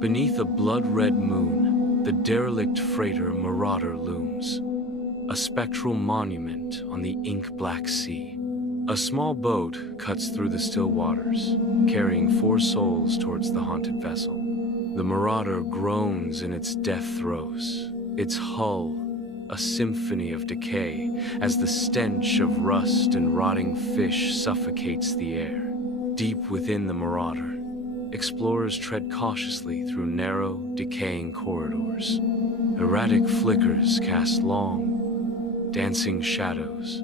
Beneath a blood-red moon, the derelict freighter Marauder looms, a spectral monument on the ink-black sea. A small boat cuts through the still waters, carrying 4 souls towards the haunted vessel. The Marauder groans in its death throes, its hull a symphony of decay as the stench of rust and rotting fish suffocates the air. Deep within the Marauder, explorers tread cautiously through narrow, decaying corridors. Erratic flickers cast long, dancing shadows,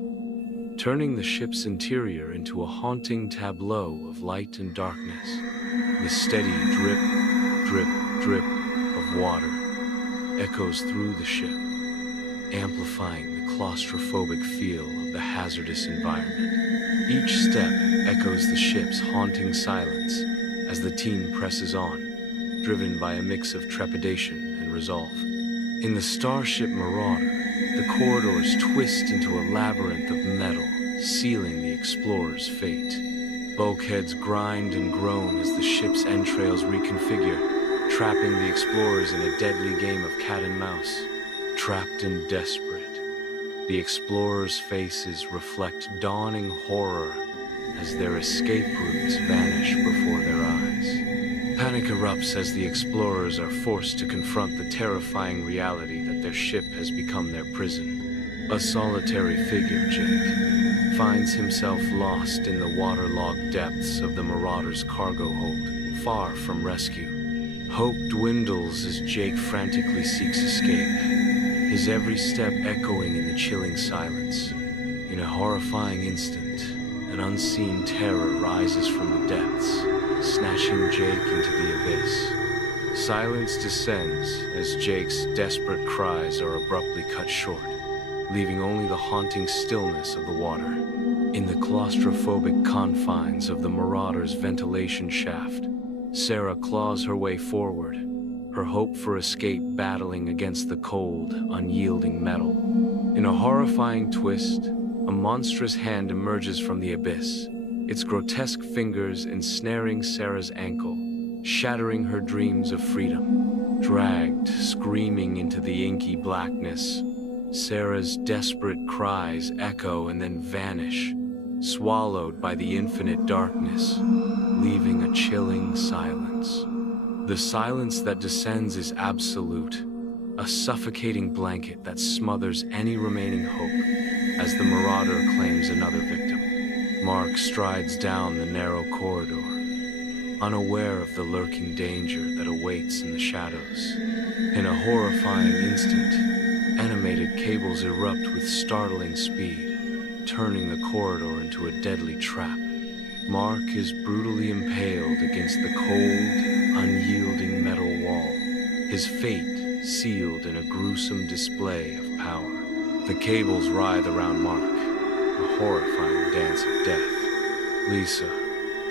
turning the ship's interior into a haunting tableau of light and darkness. The steady drip, drip, drip of water echoes through the ship, amplifying the claustrophobic feel of the hazardous environment. Each step echoes the ship's haunting silence as the team presses on, driven by a mix of trepidation and resolve. In the starship Marauder, the corridors twist into a labyrinth of metal, sealing the explorer's fate. Bulkheads grind and groan as the ship's entrails reconfigure, trapping the explorers in a deadly game of cat and mouse. Trapped and desperate, the explorers' faces reflect dawning horror as their escape routes vanish before their eyes. Panic erupts as the explorers are forced to confront the terrifying reality that their ship has become their prison. A solitary figure, Jake, finds himself lost in the waterlogged depths of the Marauder's cargo hold, far from rescue. Hope dwindles as Jake frantically seeks escape, his every step echoing in the chilling silence. In a horrifying instant, an unseen terror rises from the depths, snatching Jake into the abyss. Silence descends as Jake's desperate cries are abruptly cut short, leaving only the haunting stillness of the water. In the claustrophobic confines of the Marauder's ventilation shaft, Sarah claws her way forward, her hope for escape battling against the cold, unyielding metal. In a horrifying twist, a monstrous hand emerges from the abyss, its grotesque fingers ensnaring Sarah's ankle, shattering her dreams of freedom. Dragged, screaming into the inky blackness, Sarah's desperate cries echo and then vanish, swallowed by the infinite darkness, leaving a chilling silence. The silence that descends is absolute, a suffocating blanket that smothers any remaining hope as the Marauder claims another victim. Mark strides down the narrow corridor, unaware of the lurking danger that awaits in the shadows. In a horrifying instant, animated cables erupt with startling speed, turning the corridor into a deadly trap. Mark is brutally impaled against the cold, unyielding metal wall, his fate sealed in a gruesome display of power. The cables writhe around Mark, a horrifying dance of death. Lisa,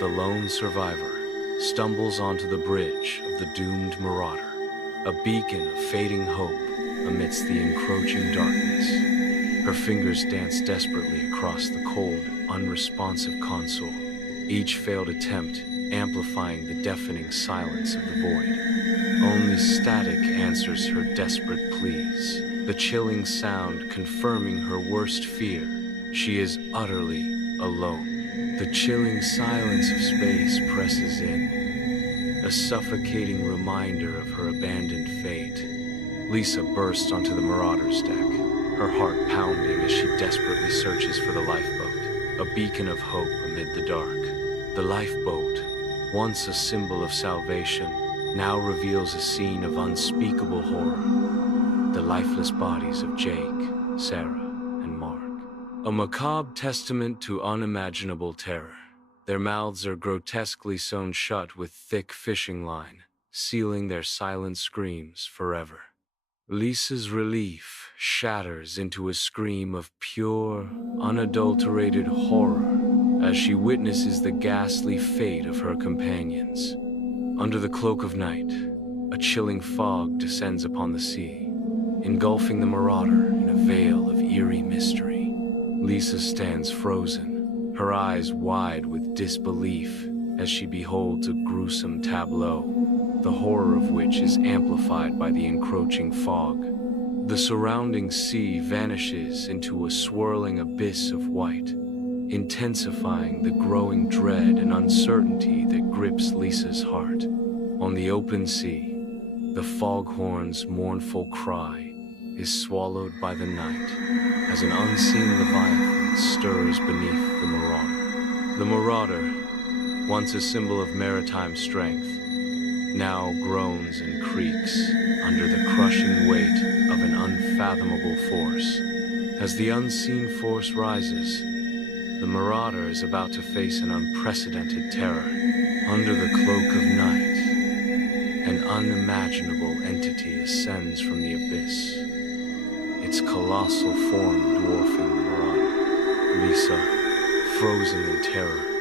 the lone survivor, stumbles onto the bridge of the doomed Marauder, a beacon of fading hope amidst the encroaching darkness. Her fingers dance desperately across the cold, unresponsive console, each failed attempt amplifying the deafening silence of the void. Only static answers her desperate pleas, the chilling sound confirming her worst fear. She is utterly alone. The chilling silence of space presses in, a suffocating reminder of her abandoned fate. Lisa bursts onto the Marauder's deck, her heart pounding as she desperately searches for the lifeboat, a beacon of hope amid the dark. The lifeboat, once a symbol of salvation, now reveals a scene of unspeakable horror. The lifeless bodies of Jake, Sarah, and Mark. A macabre testament to unimaginable terror. Their mouths are grotesquely sewn shut with thick fishing line, sealing their silent screams forever. Lisa's relief shatters into a scream of pure, unadulterated horror as she witnesses the ghastly fate of her companions. Under the cloak of night, a chilling fog descends upon the sea, engulfing the Marauder in a veil of eerie mystery. Lisa stands frozen, her eyes wide with disbelief as she beholds a gruesome tableau. the horror of which is amplified by the encroaching fog. The surrounding sea vanishes into a swirling abyss of white, intensifying the growing dread and uncertainty that grips Lisa's heart. On the open sea, the foghorn's mournful cry is swallowed by the night as an unseen leviathan stirs beneath the Marauder. The Marauder, once a symbol of maritime strength, now groans and creaks under the crushing weight of an unfathomable force. As the unseen force rises, the Marauder is about to face an unprecedented terror. Under the cloak of night, an unimaginable entity ascends from the abyss, its colossal form dwarfing the Marauder. Lisa, frozen in terror,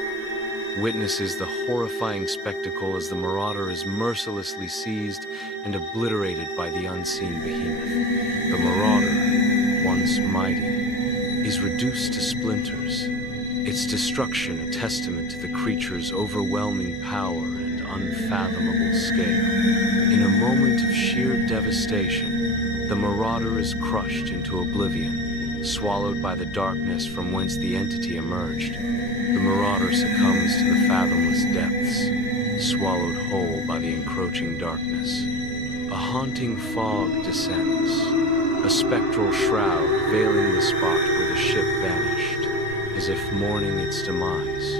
witnesses the horrifying spectacle as the Marauder is mercilessly seized and obliterated by the unseen behemoth. The Marauder, once mighty, is reduced to splinters, its destruction a testament to the creature's overwhelming power and unfathomable scale. In a moment of sheer devastation, the Marauder is crushed into oblivion, swallowed by the darkness from whence the entity emerged. The Marauder succumbs to the fathomless depths, swallowed whole by the encroaching darkness. A haunting fog descends, a spectral shroud veiling the spot where the ship vanished, as if mourning its demise.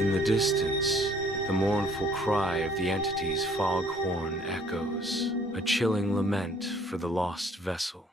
In the distance, the mournful cry of the entity's foghorn echoes, a chilling lament for the lost vessel.